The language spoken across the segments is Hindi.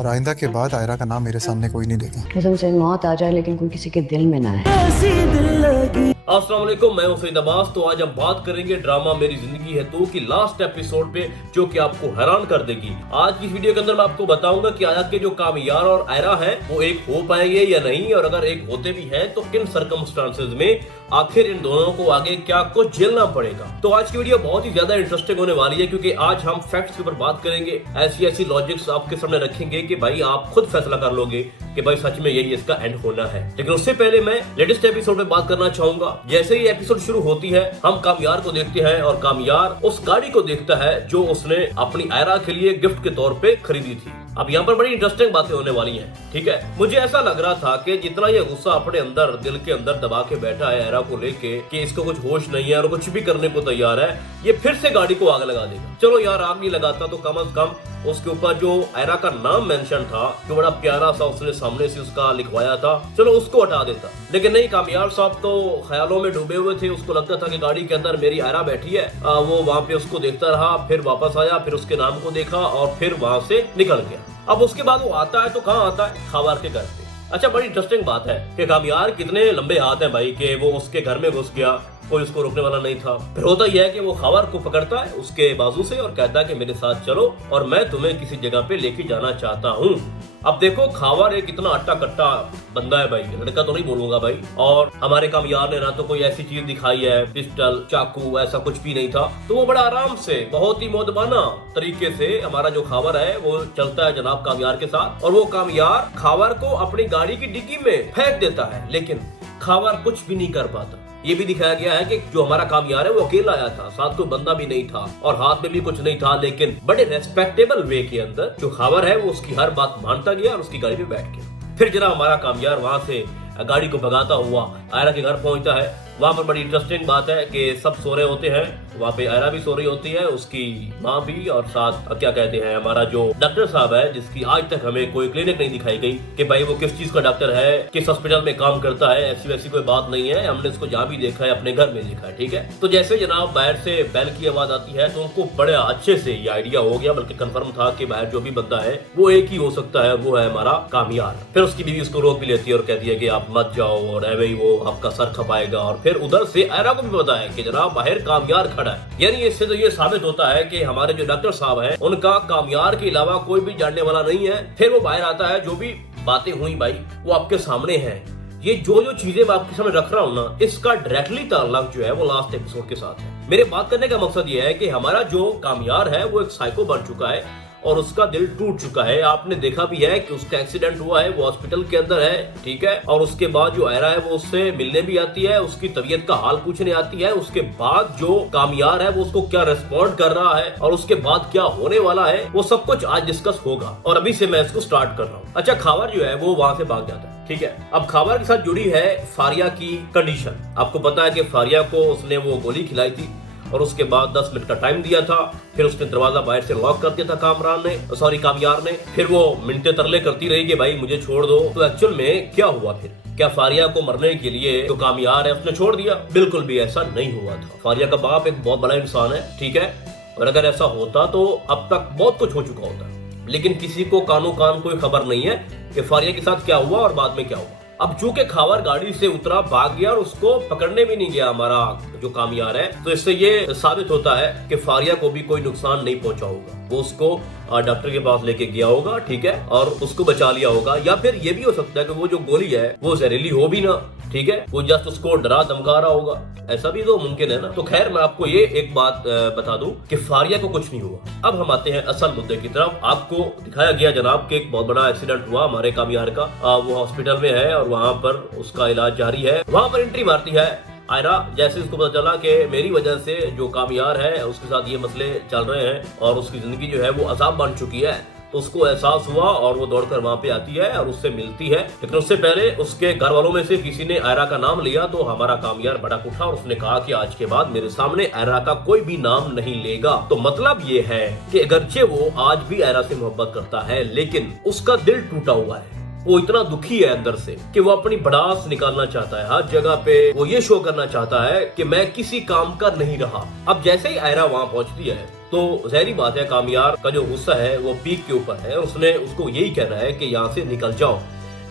और आइंदा के बाद आयरा का नाम मेरे सामने कोई नहीं लेगा। कसम से मौत आ जाए लेकिन कोई किसी के दिल में ना है। अस्सलाम वालेकुम, मैं हूं सईद अब्बास। तो आज हम बात करेंगे ड्रामा मेरी जिंदगी है तो की लास्ट एपिसोड पे, जो कि आपको हैरान कर देगी। आज की वीडियो के अंदर मैं आपको बताऊंगा कि आया के जो कामयार और आयरा है वो एक हो पाएंगे या नहीं, और अगर एक होते भी हैं तो किन सर्कमस्टांसेस में आखिर इन दोनों को आगे क्या कुछ झेलना पड़ेगा। तो आज की वीडियो बहुत ही ज्यादा इंटरेस्टिंग होने वाली है, क्योंकि आज हम फैक्ट्स के ऊपर बात करेंगे, ऐसी लॉजिक्स आपके सामने रखेंगे कि भाई आप खुद फैसला कर लोगे कि भाई सच में यही इसका एंड होना है। लेकिन उससे पहले मैं लेटेस्ट एपिसोड में बात करना चाहूंगा। जैसे ही एपिसोड शुरू होती है हम कामयार को देखते हैं, और कामयार उस गाड़ी को देखता है जो उसने अपनी आयरा के लिए गिफ्ट के तौर पे खरीदी थी। अब यहाँ पर बड़ी इंटरेस्टिंग बातें होने वाली हैं, ठीक है। मुझे ऐसा लग रहा था कि जितना ये गुस्सा अपने अंदर दिल के अंदर दबा के बैठा है आयरा को लेके कि इसको कुछ होश नहीं है और कुछ भी करने को तैयार है, ये फिर से गाड़ी को आग लगा देगा। चलो यार, आग नहीं लगाता तो कम से कम उसके ऊपर जो आयरा का नाम मेंशन था, जो बड़ा प्यारा सा उसने सामने से उसका लिखवाया था, चलो उसको हटा देता। लेकिन नहीं, कामयार साहब तो ख्यालों में डूबे हुए थे। उसको लगता था कि गाड़ी के अंदर मेरी आयरा बैठी है। वो वहाँ पे उसको देखता रहा, फिर वापस आया, फिर उसके नाम को देखा और फिर वहाँ से निकल गया। अब उसके बाद वो आता है तो कहाँ आता है? खावर के घर पे। अच्छा, बड़ी इंटरेस्टिंग बात है कि कामयार कितने लंबे हाथ हैं भाई, कि वो उसके घर में घुस गया, कोई उसको रोकने वाला नहीं था। फिर होता यह है कि वो खावर को पकड़ता है उसके बाजू से और कहता है कि मेरे साथ चलो और मैं तुम्हें किसी जगह पे लेके जाना चाहता हूँ। अब देखो, खावर एक इतना अट्टा कट्टा बंदा है भाई, लड़का तो नहीं बोलूंगा भाई। और हमारे कामयार ने ना तो कोई ऐसी चीज दिखाई है, पिस्टल, चाकू, ऐसा कुछ भी नहीं था। तो वो बड़ा आराम से, बहुत ही मोदबाना तरीके से हमारा जो खावर है वो चलता है जनाब कामयार के साथ, और वो कामयार खावर को अपनी गाड़ी की डिक्की में फेंक देता है। लेकिन खावर कुछ भी नहीं कर पाता। ये भी दिखाया गया है कि जो हमारा कामयार है वो अकेला आया था, साथ कोई बंदा भी नहीं था और हाथ में भी कुछ नहीं था। लेकिन बड़े रेस्पेक्टेबल वे के अंदर जो खावर है वो उसकी हर बात मानता गया और उसकी गाड़ी में बैठ गया। फिर जरा हमारा कामयार वहां से गाड़ी को भगाता हुआ आयरा के घर पहुंचता है। वहां पर बड़ी इंटरेस्टिंग बात है कि सब सो रहे होते हैं, वहाँ पे आयरा भी सो रही होती है, उसकी माँ भी, और साथ क्या कहते हैं हमारा जो डॉक्टर साहब है, जिसकी आज तक हमें कोई क्लिनिक नहीं दिखाई गई कि भाई वो किस चीज का डॉक्टर है, किस हॉस्पिटल में काम करता है, ऐसी वैसी कोई बात नहीं है। हमने इसको जहाँ भी देखा है अपने घर में देखा है, ठीक है। तो जैसे जनाब बाहर से बैल की आवाज आती है तो उनको बड़े अच्छे से ये आइडिया हो गया, बल्कि कंफर्म था कि बाहर जो भी बंदा है वो एक ही हो सकता है, वो है हमारा कामयार। फिर उसकी बीवी उसको रोक भी लेती है और कहती है कि आप मत जाओ, और ऐवे ही वो आपका सर खपाएगा। और फिर उधर से आयरा को भी पता है कि जनाब बाहर कामयार खड़ा है। यानी इससे तो ये साबित होता है कि हमारे जो डॉक्टर साहब हैं उनका कामयार के अलावा कोई भी जानने वाला नहीं है। फिर वो बाहर आता है, जो भी बातें हुई भाई वो आपके सामने है। ये जो चीजें मैं आपके सामने रख रहा हूँ ना, इसका डायरेक्टली ताल्लुक जो है वो लास्ट एपिसोड के साथ है। मेरे बात करने का मकसद ये है कि हमारा जो कामयार है वो एक साइको बन चुका है और उसका दिल टूट चुका है। आपने देखा भी है कि उसका एक्सीडेंट हुआ है, वो हॉस्पिटल के अंदर है, ठीक है। और उसके बाद जो आयरा है वो उससे मिलने भी आती है, उसकी तबीयत का हाल पूछने आती है। उसके बाद जो कामयार है वो उसको क्या रिस्पॉन्ड कर रहा है और उसके बाद क्या होने वाला है, वो सब कुछ आज डिस्कस होगा। और अभी से मैं इसको स्टार्ट कर रहा हूँ। अच्छा, खावर जो है वो वहां से भाग जाता है, ठीक है। अब खावर के साथ जुड़ी है फारिया की कंडीशन। आपको पता है कि फारिया को उसने वो गोली खिलाई थी और उसके बाद 10 मिनट का टाइम दिया था। फिर उसने दरवाजा बाहर से लॉक कर दिया था कामयार ने। फिर वो मिनटें तरले करती रही कि भाई मुझे छोड़ दो। तो एक्चुअल में क्या हुआ फिर? क्या फारिया को मरने के लिए जो कामयार है उसने छोड़ दिया? बिल्कुल भी ऐसा नहीं हुआ था। फारिया का बाप एक बहुत बड़ा इंसान है, ठीक है, और अगर ऐसा होता तो अब तक बहुत कुछ हो चुका होता। लेकिन किसी को कानो कान कोई खबर नहीं है कि फारिया के साथ क्या हुआ और बाद में क्या हुआ। अब चूंकि खावर गाड़ी से उतरा, भाग गया और उसको पकड़ने भी नहीं गया हमारा जो कामयार है, तो इससे ये साबित होता है कि फारिया को भी कोई नुकसान नहीं पहुंचा होगा। वो उसको डॉक्टर के पास लेके गया होगा, ठीक है, और उसको बचा लिया होगा। या फिर ये भी हो सकता है कि वो जो गोली है वो जहरीली हो भी ना, ठीक है, वो जस्ट उसको डरा धमका रहा होगा, ऐसा भी तो मुमकिन है ना। तो खैर, मैं आपको ये एक बात बता दूं कि फारिया को कुछ नहीं हुआ। अब हम आते हैं असल मुद्दे की तरफ। आपको दिखाया गया जनाब कि एक बहुत बड़ा एक्सीडेंट हुआ हमारे कामयार का। वो हॉस्पिटल में है और वहाँ पर उसका इलाज जारी है। वहाँ पर एंट्री मारती है आयरा। जैसे उसको पता चला कि मेरी वजह से जो कामयार है उसके साथ ये मसले चल रहे हैं और उसकी जिंदगी जो है वो अजाब बन चुकी है, तो उसको एहसास हुआ और वो दौड़कर वहां पे आती है और उससे मिलती है। लेकिन उससे पहले उसके घर वालों में से किसी ने आयरा का नाम लिया, तो हमारा कामयार भड़क उठा और उसने कहा कि आज के बाद मेरे सामने आयरा का कोई भी नाम नहीं लेगा। तो मतलब ये है कि अगरचे वो आज भी आयरा से मोहब्बत करता है, लेकिन उसका दिल टूटा हुआ है। वो इतना दुखी है अंदर से कि वो अपनी भड़ास निकालना चाहता है। हर जगह पे वो ये शो करना चाहता है कि मैं किसी काम का नहीं रहा। अब जैसे ही आयरा वहां पहुंचती है तो ज़ाहिरी बात है कामयार का जो गुस्सा है वो पीक के ऊपर है। उसने उसको यही कहना है कि यहाँ से निकल जाओ,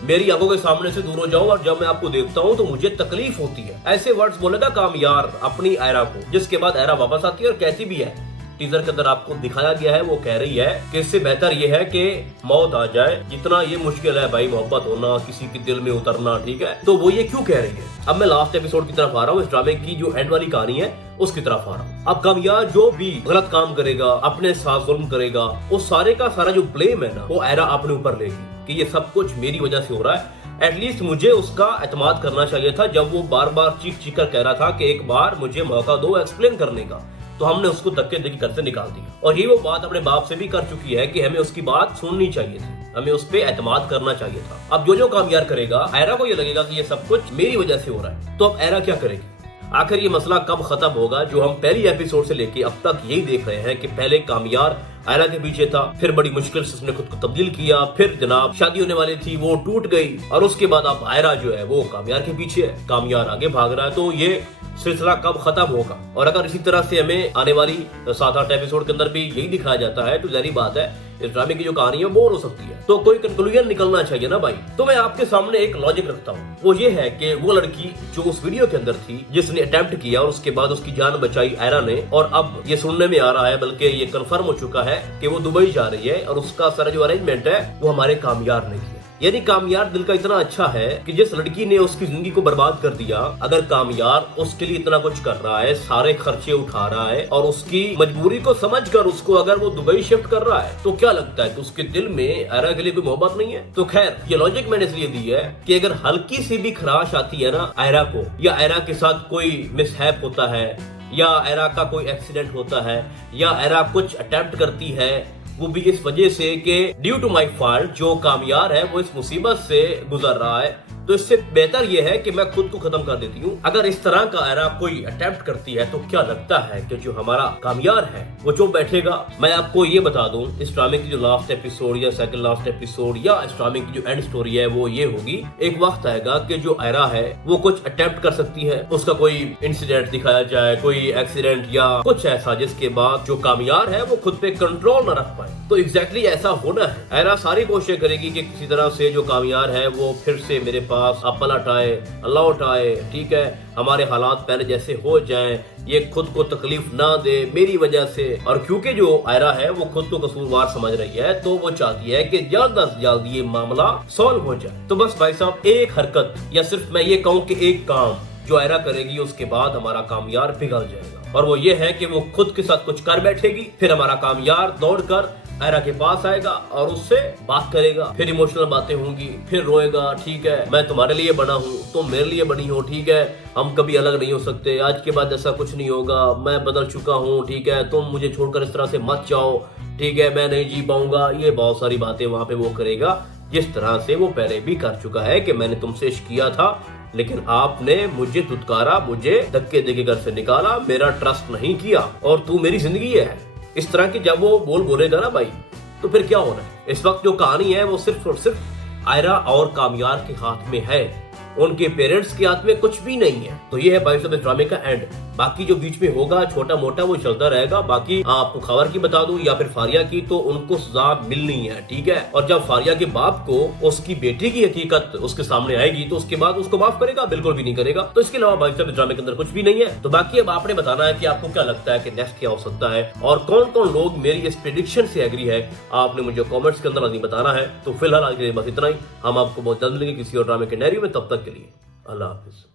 मेरी आंखों के सामने से दूर हो जाओ, और जब मैं आपको देखता हूँ तो मुझे तकलीफ होती है। ऐसे वर्ड्स बोलेगा कामयार अपनी आयरा को, जिसके बाद आयरा वापस आती है और कहती भी है, टीजर के अंदर आपको दिखाया गया है, वो कह रही है कि इससे बेहतर ये है कि मौत आ जाए। जितना ये मुश्किल है भाई मोहब्बत होना, किसी के दिल में उतरना, ठीक है। तो वो ये क्यों कह रही है? अब मैं लास्ट एपिसोड की तरफ आ रहा हूँ, इस ड्रामे की जो एंड वाली कहानी है उसकी तरफ आ रहा हूँ। अब कामयार जो भी गलत काम करेगा, अपने साथ जुल्म करेगा, उस सारे का सारा जो ब्लेम है ना वो आयरा अपने ऊपर लेगी कि ये सब कुछ मेरी वजह से हो रहा है। एटलीस्ट मुझे उसका एतमाद करना चाहिए था जब वो बार बार चीख कर कह रहा था कि एक बार मुझे मौका दो एक्सप्लेन करने का, तो हमने उसको धक्के धक्के घर से निकाल दिया। और ये वो बात अपने बाप से भी कर चुकी है कि हमें उसकी बात सुननी चाहिए थी, हमें उस पर एतमाद करना चाहिए था। अब जो कामयार करेगा, आयरा को ये लगेगा कि ये सब कुछ मेरी वजह से हो रहा है। तो अब आयरा क्या करेगी? आखिर ये मसला कब खत्म होगा, जो हम पहली एपिसोड से लेके अब तक यही देख रहे हैं कि पहले कामयार आयरा के पीछे था, फिर बड़ी मुश्किल से उसने खुद को तब्दील किया, फिर जनाब शादी होने वाली थी वो टूट गई, और उसके बाद अब आयरा जो है वो कामयार के पीछे है, कामयार आगे भाग रहा है। तो ये सिलसिला कब खत्म होगा? और अगर इसी तरह से हमें आने वाली 7-8 एपिसोड के अंदर भी यही दिखाया जाता है तो जाहिर बात है इस ड्रामे की जो कहानी है बोर हो सकती है। तो कोई कंक्लूजन निकलना चाहिए ना भाई। तो मैं आपके सामने एक लॉजिक रखता हूँ, वो ये है कि वो लड़की जो उस वीडियो के अंदर थी, जिसने अटेम्प्ट किया और उसके बाद उसकी जान बचाई आयरा ने, और अब ये सुनने में आ रहा है, बल्कि ये कंफर्म हो चुका है कि वो दुबई जा रही है और उसका सारा जो अरेंजमेंट है वो हमारे कामयार ने किया। यानी कामयार दिल का इतना अच्छा है कि जिस लड़की ने उसकी जिंदगी को बर्बाद कर दिया, अगर कामयार उसके लिए इतना कुछ कर रहा है, सारे खर्चे उठा रहा है, और उसकी मजबूरी को समझकर उसको अगर वो दुबई शिफ्ट कर रहा है, तो क्या लगता है कि उसके दिल में आयरा के लिए कोई मोहब्बत नहीं है? तो खैर ये लॉजिक मैंने इसलिए दी है कि अगर हल्की सी भी खराश आती है ना आयरा को, या आयरा के साथ कोई मिसहैप होता है, या आयरा का कोई एक्सीडेंट होता है, या आयरा कुछ अटेम्प्ट करती है, वो भी इस वजह से कि ड्यू टू माई फॉल्ट जो कामयार है वो इस मुसीबत से गुजर रहा है, तो इससे बेहतर ये है कि मैं खुद को खत्म कर देती हूँ। अगर इस तरह का आयरा कोई अटेम्प्ट करती है तो क्या लगता है कि जो हमारा कामयार है वो चुप बैठेगा? मैं आपको ये बता दूं, इस ड्रामे की जो लास्ट एपिसोड या सेकंड लास्ट एपिसोड या इस ड्रामे की जो एंड स्टोरी है वो ये होगी, एक वक्त आएगा कि जो आयरा है वो कुछ अटेम्प्ट कर सकती है, उसका कोई इंसिडेंट दिखाया जाए, कोई एक्सीडेंट या कुछ ऐसा जिसके बाद जो कामयार है वो खुद पे कंट्रोल न रख पाए। तो एग्जैक्टली ऐसा होना है। आयरा सारी कोशिश करेगी कि किसी तरह से जो कामयार है वो फिर से मेरे पास अपल उठाए, अल्लाह उठाए, ठीक है, हमारे हालात पहले जैसे हो जाएं, ये खुद को तकलीफ ना दे मेरी वजह से। और क्योंकि जो आयरा है वो खुद को कसूरवार समझ रही है, तो वो चाहती है कि जल्द से जल्द ये मामला सॉल्व हो जाए। तो बस भाई साहब, एक हरकत या सिर्फ मैं ये कहूँ कि एक काम जो आयरा करेगी उसके बाद हमारा कामयार पिघल जाएगा, और वो ये है कि वो खुद के साथ कुछ कर बैठेगी, फिर हमारा कामयार दौड़कर आयरा के पास आएगा और उससे बात करेगा, फिर इमोशनल बातें होंगी, फिर रोएगा, ठीक है, मैं तुम्हारे लिए बना हूँ, तुम मेरे लिए बनी हो, ठीक है, हम कभी अलग नहीं हो सकते, आज के बाद ऐसा कुछ नहीं होगा, मैं बदल चुका हूँ, ठीक है, तुम मुझे छोड़कर इस तरह से मत जाओ, ठीक है, मैं नहीं जी पाऊंगा। ये बहुत सारी बातें वहां पे वो करेगा जिस तरह से वो पहले भी कर चुका है कि मैंने तुमसे इश्क किया था, लेकिन आपने मुझे धुतकारा, मुझे धक्के देके घर से निकाला, मेरा ट्रस्ट नहीं किया, और तू मेरी जिंदगी है। इस तरह की जब वो बोलेगा ना भाई, तो फिर क्या होना है? इस वक्त जो कहानी है वो सिर्फ और सिर्फ आयरा और कामयार के हाथ में है, उनके पेरेंट्स के हाथ में कुछ भी नहीं है। तो ये है भाई साहब इस ड्रामे का एंड। बाकी जो बीच में होगा छोटा मोटा वो चलता रहेगा। बाकी आपको खबर की बता दूं या फिर फारिया की, तो उनको सजा मिलनी है, ठीक है। और जब फारिया के बाप को उसकी बेटी की हकीकत उसके सामने आएगी तो उसके बाद उसको माफ करेगा? बिल्कुल भी नहीं करेगा। तो इसके अलावा भाई साहब इस ड्रामे के अंदर कुछ भी नहीं है। तो बाकी अब आपने बताना है कि आपको क्या लगता है कि नेक्स्ट क्या हो सकता है, और कौन कौन लोग मेरी इस प्रेडिक्शन से एग्री है, आपने मुझे कॉमेंट्स के अंदर नहीं बताना है। तो फिलहाल आज के लिए बस इतना ही। हम आपको बहुत जल्द मिलेंगे किसी और ड्रामे के नैरियो में। तब तक के लिए अल्लाह हाफिज।